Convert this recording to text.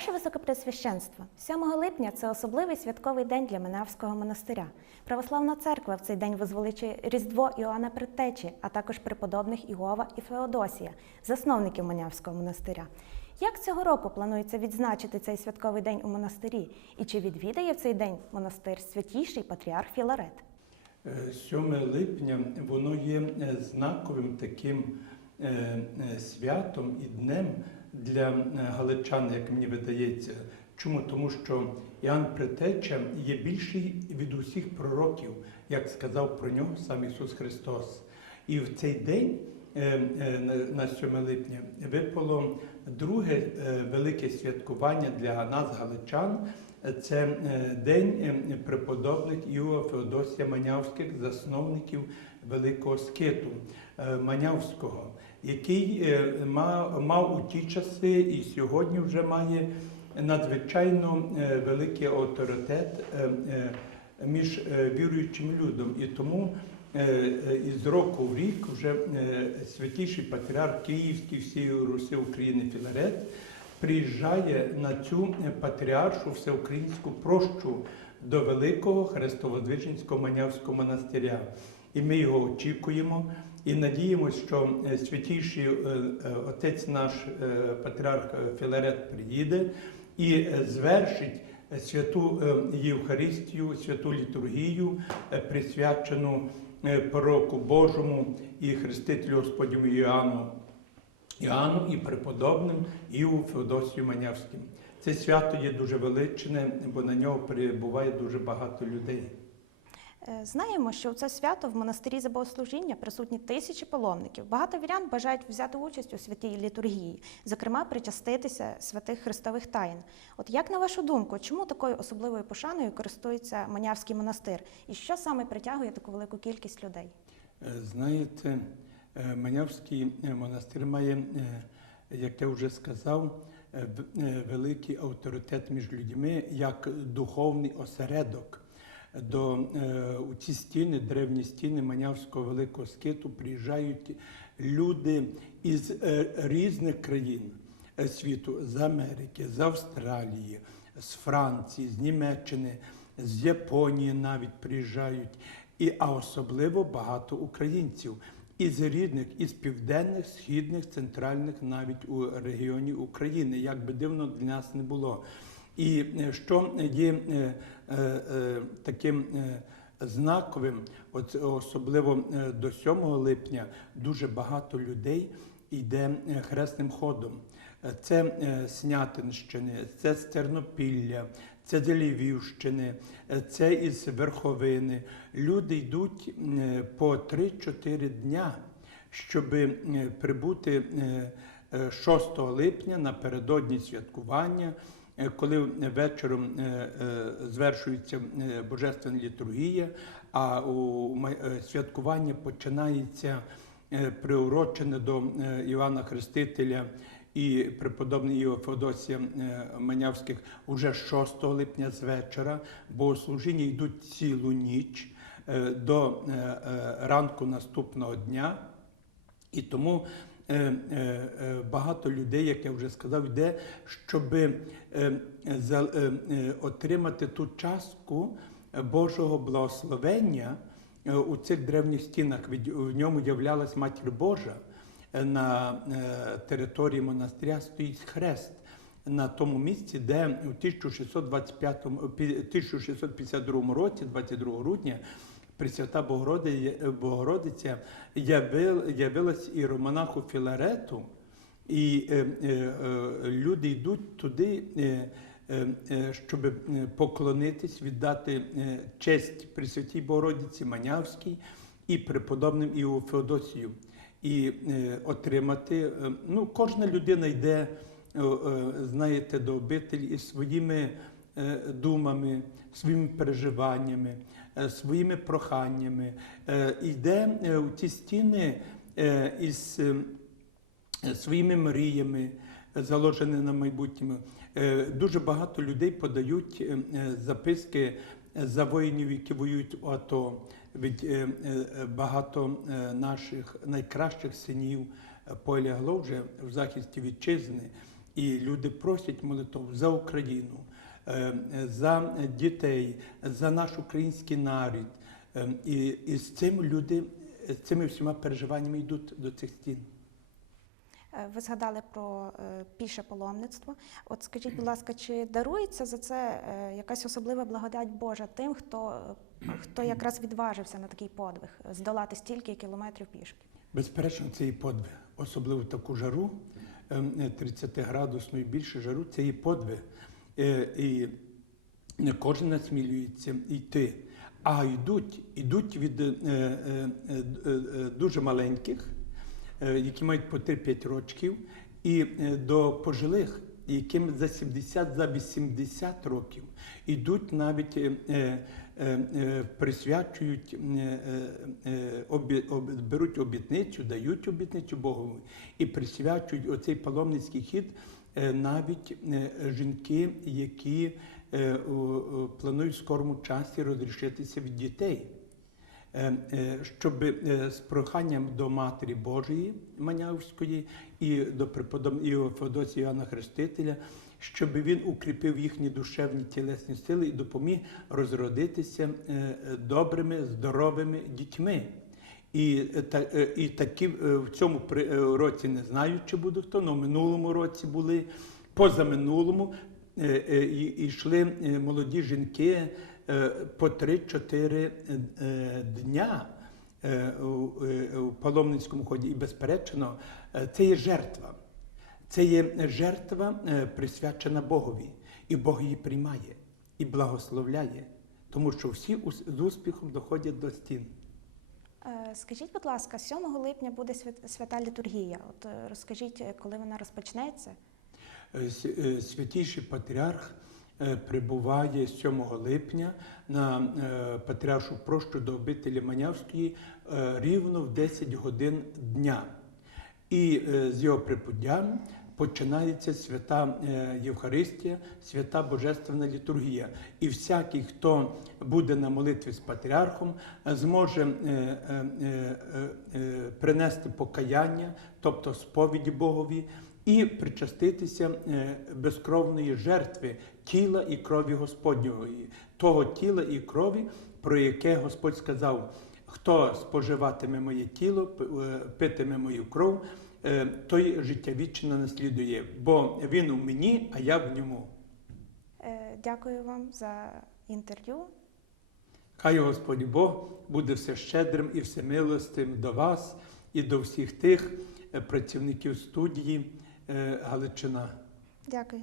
Ваше Високопреосвященство, 7 липня це особливий святковий день для Меневського монастиря. Православна церква в цей день возвеличує Різдво Іоанна Предтечі, а також преподобних Іова і Феодосія, засновників Манявського монастиря. Як цього року планується відзначити цей святковий день у монастирі? І чи відвідає в цей день монастир святіший патріарх Філарет? Е, 7 липня воно є е, знаковим таким е, е, святом і днем для е, галичан, як мені видається. Чому? Тому що Іоанн Предтеча є більший від усіх пророків, як сказав про нього сам Ісус Христос. І в цей день, е, е, на- на 7 липня, випало друге велике святкування для нас, галичан. Це день преподобних Іова Феодосія Манявських, засновників Великого Скиту Манявського, який е, мав, у ті часи і сьогодні вже має надзвичайно е, великий авторитет е, між віруючим людом. І тому із року в рік вже святіший патріарх Київський всієї Руси України Філарет приїжджає на цю патріаршу всеукраїнську прощу до великого Хрестовоздвиженського Манявського монастиря. І ми його очікуємо і надіємося, що е, святіший е, е, отець наш патріарх Філарет приїде і звершить святу Євхаристію, святу літургію, присвячену пророку Божому і Хрестителю Господньому Іоанну. Іоанну і преподобним Іу Феодосію Манявським. Це свято є дуже величне, бо на нього прибуває дуже багато людей. Е, Знаємо, що у це свято в монастирі за богослужіння присутні тисячі паломників. Багато вірян бажають взяти участь у святій літургії, зокрема, причаститися святих христових таїн. От як на вашу думку, чому такою особливою пошаною користується Манявський монастир? І що саме притягує таку велику кількість людей? Е, Знаєте, е, Манявський монастир має, як я вже сказав, великий авторитет між людьми як духовний осередок. До е, у ці стіни, древні стіни Манявського великого скиту приїжджають люди із е, різних країн е, світу, з Америки, з Австралії, з Франції, з Німеччини, з Японії навіть приїжджають, і, а особливо багато українців із рідних, із південних, східних, центральних, навіть у регіоні України, як би дивно для нас не було. І е, що є е, е, таким знаковим, особливо до 7 липня, дуже багато людей йде хресним ходом. Це Снятинщини, це з Тернопілля, це з Львівщини, це із Верховини. Люди йдуть по 3-4 дня, щоб прибути е, е, 6 липня напередодні святкування. Е, Коли вечором е, е, звершується е, божественна літургія, а е, святкування починається е, приурочене до е, Івана Хрестителя і преподобний Іо Феодосія е, Манявських уже 6 липня з вечора. Богослужіння йдуть цілу ніч е, до е, е, ранку наступного дня. І тому е, е, е, багато людей, як я вже сказав, йде, щоб е, е, е, отримати ту частку Божого благословення е, у цих древніх стінах. В ньому являлась Матір Божа. Е, На е, території монастиря стоїть хрест. На тому місці, де у 1625, пі- 1652 році, 22 грудня, Пресвята Богородиця явилась і романаху Філарету, і е, е, е, люди йдуть туди, щоб поклонитись, віддати честь Пресвятій Богородиці Манявській і преподобним Іу Феодосію, і отримати. Ну, кожна людина йде, знаєте, до обителі із своїми думами, своїми переживаннями, е, своїми проханнями, е, йде е, у ті стіни е, із е, своїми мріями, е, заложені на майбутньому. Е, Дуже багато людей подають е, е, записки за воїнів, які воюють у АТО. Від е, е, багато е, наших найкращих синів е, полягло вже в захисті вітчизни. І люди просять молитов за Україну, е, е, за дітей, за наш український народ. Е, І, і з цим люди, з цими всіма переживаннями йдуть до цих стін. Е, Ви згадали про е, піше паломництво. От скажіть, будь ласка, чи дарується за це е, якась особлива благодать Божа тим, хто, е, хто якраз відважився на такий подвиг, е, здолати стільки кілометрів пішки? Безперечно, це і подвиг, особливо таку жару, ем, 30-градусну і більше жару, це і подвиг. Е, І не кожен насмілюється йти, а йдуть, йдуть від е, е, дуже маленьких, які мають по 3-5 років, і до пожилих, яким за 70, за 80 років. Ідуть навіть присвячують, беруть обітницю, дають обітницю Богові і присвячують оцей паломницький хід навіть е, жінки, які е, планують в скорому часі розрішитися від дітей. Е, е, щоб е, з проханням до Матері Божої Манявської і до преподобного Феодосія Іоанна Хрестителя, щоб він укріпив їхні душевні тілесні сили і допоміг розродитися е, е, добрими, здоровими дітьми. І, е, та, е, і такі е, в цьому році не знаю, чи буде хто, але в минулому році були, позаминулому йшли молоді жінки по 3-4 е, дня у, паломницькому ході. І, безперечно, це є жертва. Це є жертва, присвячена Богові, і Бог її приймає і благословляє, тому що всі з успіхом доходять до стін. Е, Скажіть, будь ласка, 7 липня буде свят- свята літургія. От е, розкажіть, е, коли вона розпочнеться? С- Святійший патріарх прибуває 7 липня на патріаршу прощу до обителі Манявської рівно в 10 годин дня. І з його припуддям починається свята е, Євхаристія, свята Божественна літургія. І всякий, хто буде на молитві з патріархом, зможе е, е, принести покаяння, тобто сповіді Богові, і причаститися безкровної жертви тіла і крові Господньої, того тіла і крові, про яке Господь сказав. Хто споживатиме моє тіло, питиме мою кров, той життя вічно наслідує, бо він у мені, а я в ньому. Е, Дякую вам за інтерв'ю. Хай Господь Бог буде все щедрим і всемилостим до вас і до всіх тих е, працівників студії е, Галичина. Дякую.